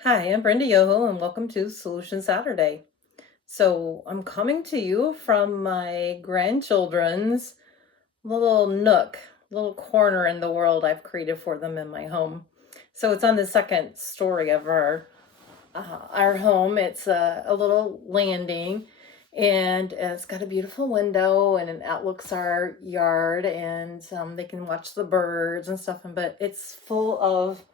Hi, I'm Brenda Yoho, and welcome to Solution Saturday. So, I'm coming to you from my grandchildren's little nook, little corner in the world I've created for them in my home. So, it's on the second story of our home. It's a little landing, and it's got a beautiful window, and it outlooks our yard, and they can watch the birds and stuff. But it's full of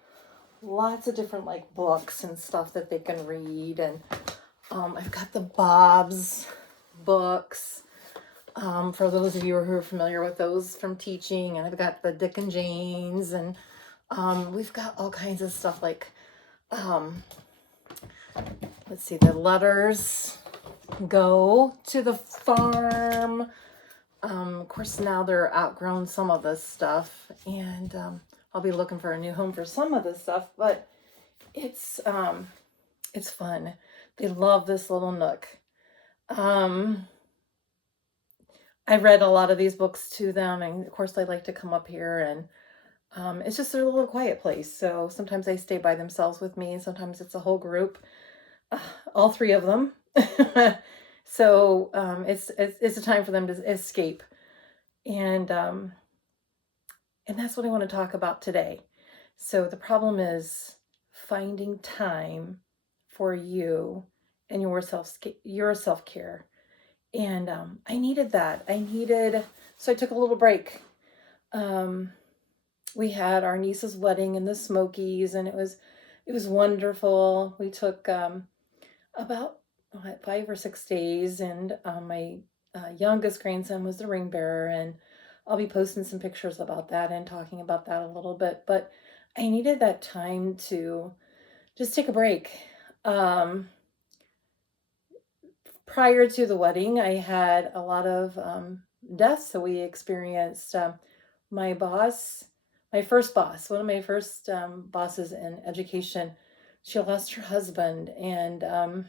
lots of different like books and stuff that they can read. And I've got the Bob's books, for those of you who are familiar with those from teaching. And I've got the Dick and Janes, and we've got all kinds of stuff like, um, let's see, the letters go to the farm. Of course, now they're outgrown some of this stuff, and I'll be looking for a new home for some of this stuff. But it's um, it's fun. They love this little nook. Um, I read a lot of these books to them, and of course, they like to come up here, and it's just their little quiet place. So sometimes they stay by themselves with me, and sometimes it's a whole group, uh, all three of them. So it's a time for them to escape, and um, and that's what I want to talk about today. So the problem is finding time for you and your self care. And I needed that. So I took a little break. Um, we had our niece's wedding in the Smokies, and it was wonderful. We took about 5 or 6 days, and my youngest grandson was the ring bearer, and I'll be posting some pictures about that and talking about that a little bit. But I needed that time to just take a break. Um, Prior to the wedding, I had a lot of deaths that we experienced. My boss, my first boss, one of my first bosses in education, she lost her husband. And,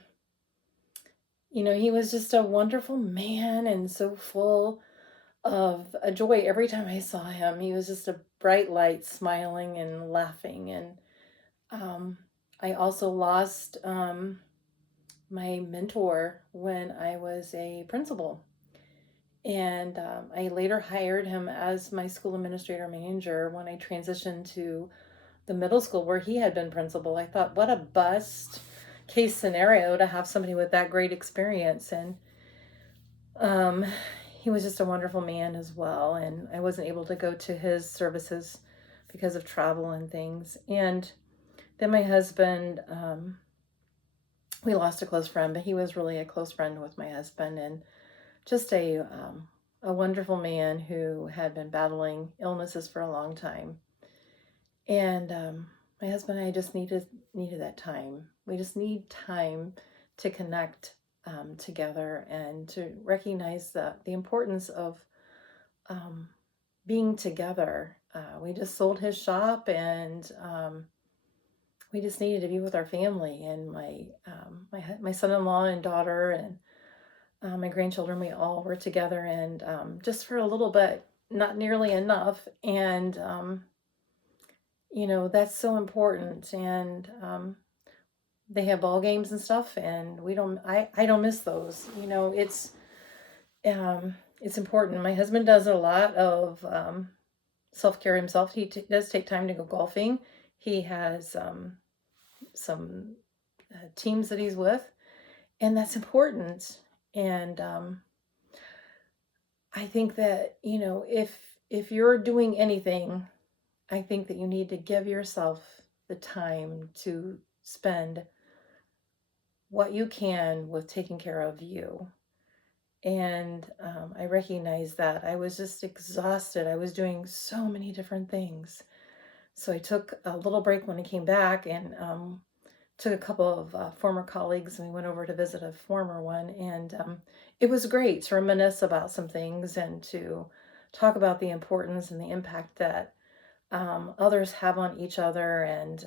he was just a wonderful man and so full of a joy every time I saw him. He was just a bright light, smiling and laughing. And um, I also lost my mentor when I was a principal. And I later hired him as my school administrator manager when I transitioned to the middle school where he had been principal. I thought, what a bust case scenario to have somebody with that great experience. And um, he was just a wonderful man as well. And I wasn't able to go to his services because of travel and things. And then my husband, we lost a close friend, but he was really a close friend with my husband, and just a wonderful man who had been battling illnesses for a long time. And my husband and I just needed that time. We just need time to connect together and to recognize the importance of um, being together. We just sold his shop, and we just needed to be with our family. And my son-in-law and daughter and my grandchildren, we all were together, and just for a little bit, not nearly enough. And that's so important. And they have ball games and stuff, and we don't. I don't miss those. It's important. My husband does a lot of self care himself. He does take time to go golfing. He has some teams that he's with, and that's important. And I think that, if you're doing anything, I think that you need to give yourself the time to spend what you can with taking care of you. And I recognize that I was just exhausted. I was doing so many different things. So I took a little break when I came back, and took a couple of former colleagues, and we went over to visit a former one. And it was great to reminisce about some things and to talk about the importance and the impact that others have on each other, and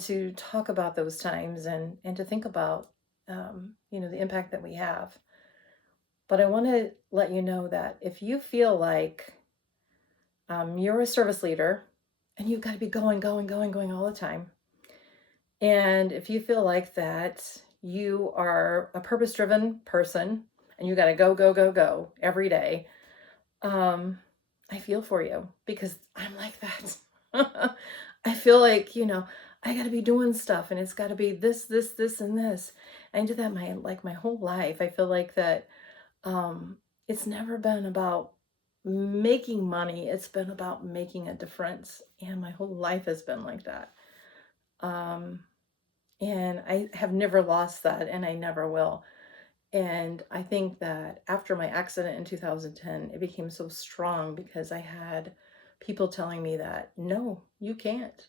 to talk about those times, and to think about the impact that we have. But I want to let you know that if you feel like you're a service leader and you've got to be going, going, going, going all the time, And if you feel like that, you are a purpose-driven person and you got to go, go, go, go every day. Um, I feel for you because I'm like that. I feel like, I got to be doing stuff and it's got to be this, this, this, and this. I do that my whole life. I feel like that um, it's never been about making money. It's been about making a difference. And my whole life has been like that. Um, and I have never lost that and I never will. And I think that after my accident in 2010, it became so strong because I had people telling me that, no, you can't.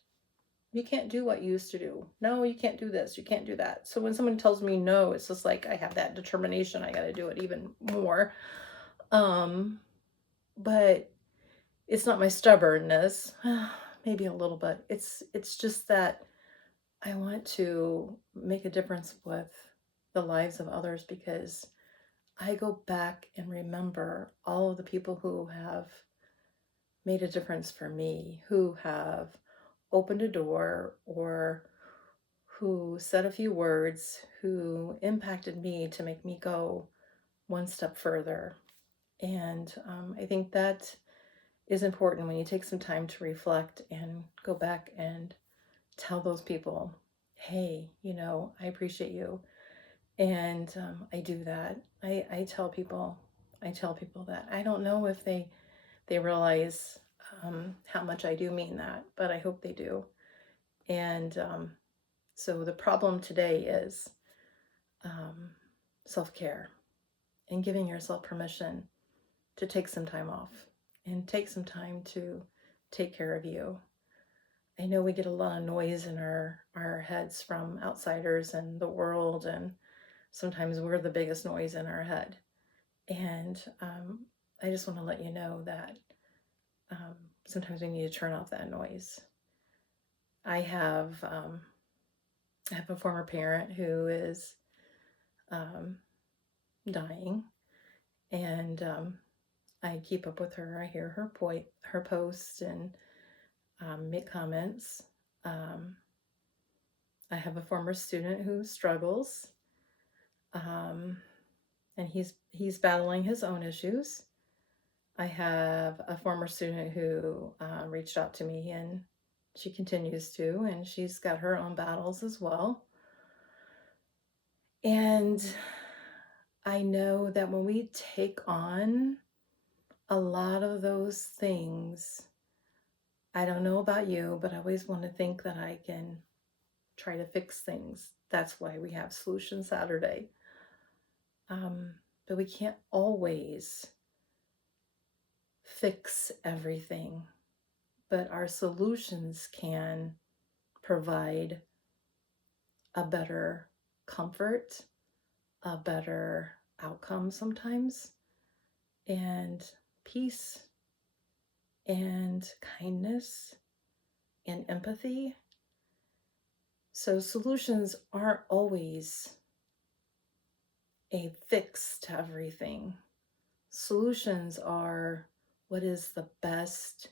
You can't do what you used to do. No, you can't do this. You can't do that. So when someone tells me no, it's just like I have that determination. I got to do it even more. Um, but it's not my stubbornness. Maybe a little bit. It's just that I want to make a difference with the lives of others because I go back and remember all of the people who have made a difference for me, who have opened a door or who said a few words, who impacted me to make me go one step further. And I think that is important when you take some time to reflect and go back and tell those people, hey, I appreciate you. And I do that. I tell people that. I don't know if they realize how much I do mean that, but I hope they do. And so the problem today is um, self-care and giving yourself permission to take some time off and take some time to take care of you. I know we get a lot of noise in our heads from outsiders and the world, and sometimes we're the biggest noise in our head. And I just want to let you know that um, sometimes we need to turn off that noise. I have um, I have a former parent who is um, dying, and I keep up with her. I hear her posts and make comments. Um, I have a former student who struggles, um, and he's battling his own issues. I have a former student who reached out to me, and she continues to, and she's got her own battles as well. And I know that when we take on a lot of those things, I don't know about you, but I always want to think that I can try to fix things. That's why we have Solution Saturday. But we can't always fix everything, but our solutions can provide a better comfort, a better outcome sometimes, and peace and kindness and empathy. So, solutions aren't always a fix to everything. Solutions are what is the best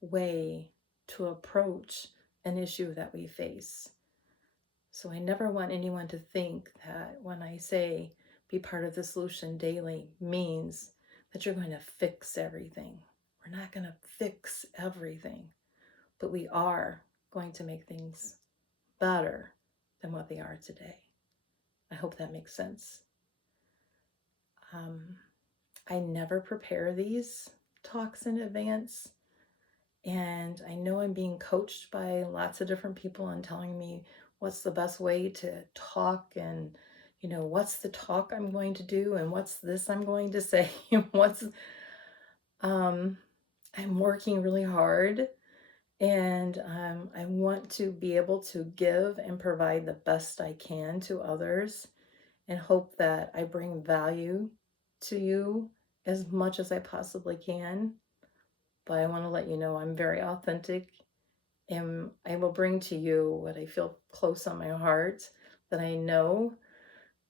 way to approach an issue that we face. So I never want anyone to think that when I say be part of the solution daily means that you're going to fix everything. We're not going to fix everything, but we are going to make things better than what they are today. I hope that makes sense. Um, I never prepare these talks in advance. And I know I'm being coached by lots of different people and telling me what's the best way to talk and, what's the talk I'm going to do and what's this I'm going to say. Um, I'm working really hard and I want to be able to give and provide the best I can to others and hope that I bring value to you as much as I possibly can. But I want to let you know I'm very authentic and I will bring to you what I feel close on my heart that I know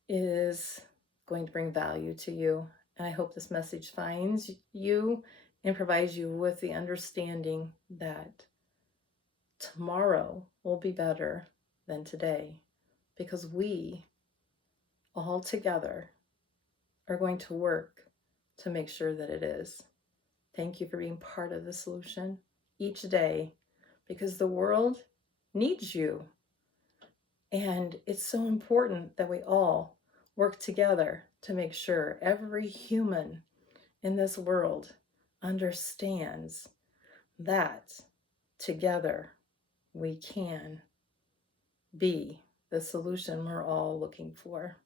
is going to bring value to you. And I hope this message finds you and provides you with the understanding that tomorrow will be better than today, because we all together are going to work to make sure that it is. Thank you for being part of the solution each day, because the world needs you. And it's so important that we all work together to make sure every human in this world understands that together we can be the solution we're all looking for.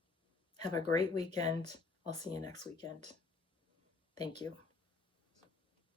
Have a great weekend. I'll see you next weekend. Thank you.